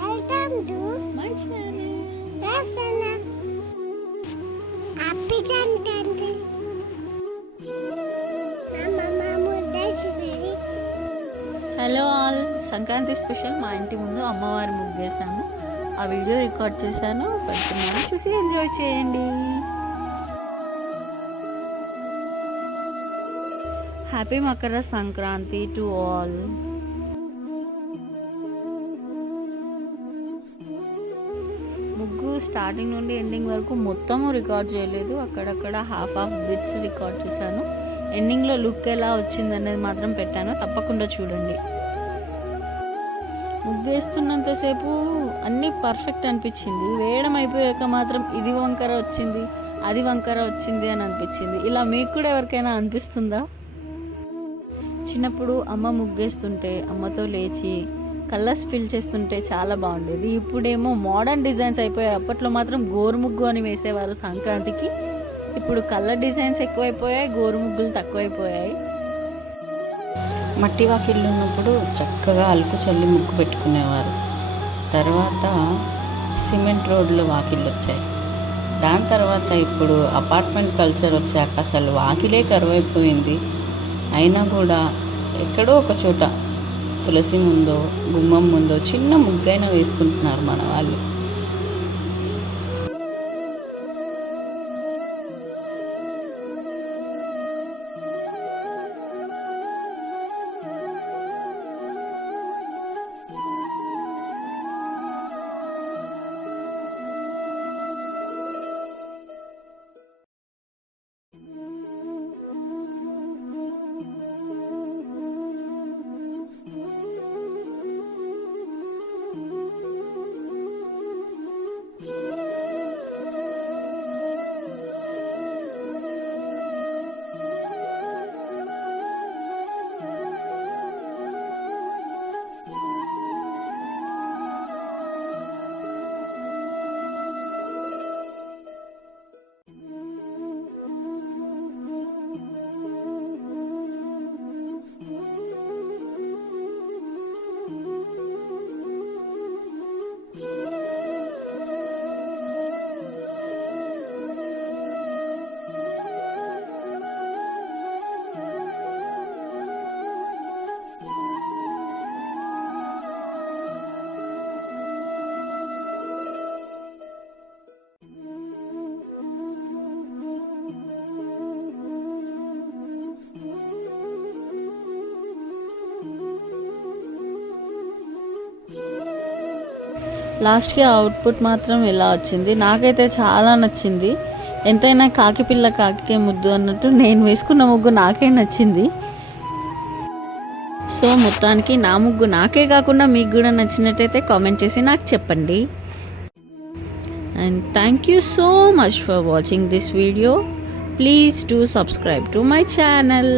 Welcome to my channel. Yes, Anna. Happy Chandrandri. Hello all, Sankranti special మా ఇంటి ముందు అమ్మవారి ముగ్గేసాము. ఆ వీడియో రికార్డ్ చేశాను, పెడుతున్నాను, చూసి ఎంజాయ్ చేయండి. Happy Makar Sankranti to all. ముగ్గు స్టార్టింగ్ నుండి ఎండింగ్ వరకు మొత్తము రికార్డ్ చేయలేదు, అక్కడక్కడ హాఫ్ బిట్స్ రికార్డ్ చేశాను. ఎండింగ్లో లుక్ ఎలా వచ్చిందనేది మాత్రం పెట్టాను, తప్పకుండా చూడండి. ముగ్గేస్తున్నంతసేపు అన్నీ పర్ఫెక్ట్ అనిపించింది, వేయడం అయిపోయాక మాత్రం ఇది వంకర వచ్చింది, అది వంకర వచ్చింది అని అనిపించింది. ఇలా మీకు కూడా ఎవరికైనా అనిపిస్తుందా? చిన్నప్పుడు అమ్మ ముగ్గేస్తుంటే అమ్మతో లేచి కలర్స్ ఫిల్ చేస్తుంటే చాలా బాగుండేది. ఇప్పుడేమో మోడర్న్ డిజైన్స్ అయిపోయాయి. అప్పట్లో మాత్రం గోరు ముగ్గు అని వేసేవారు సంక్రాంతికి. ఇప్పుడు కలర్ డిజైన్స్ ఎక్కువైపోయాయి, గోరు ముగ్గులు తక్కువైపోయాయి. మట్టి వాకిళ్ళు ఉన్నప్పుడు చక్కగా అలుకు చల్లి ముగ్గు పెట్టుకునేవారు. తర్వాత సిమెంట్ రోడ్లు వాకిళ్ళు వచ్చాయి. దాని తర్వాత ఇప్పుడు అపార్ట్మెంట్ కల్చర్ వచ్చాక అసలు వాకిలే కరువైపోయింది. అయినా కూడా ఎక్కడో ఒక చోట తులసి ముందో గుమ్మం ముందో చిన్న ముగ్గైనా వేసుకుంటున్నారు మన వాళ్ళు. లాస్ట్కి అవుట్పుట్ మాత్రం ఇలా వచ్చింది. నాకైతే చాలా నచ్చింది. ఎంతైనా కాకి పిల్ల కాకికే ముద్దు అన్నట్టు నేను వేసుకున్న ముగ్గు నాకే నచ్చింది. సో మొత్తానికి నా ముగ్గు నాకే కాకుండా మీకు కూడా నచ్చినట్టయితే కామెంట్ చేసి నాకు చెప్పండి. And thank you so much for watching this video. Please do subscribe to my channel.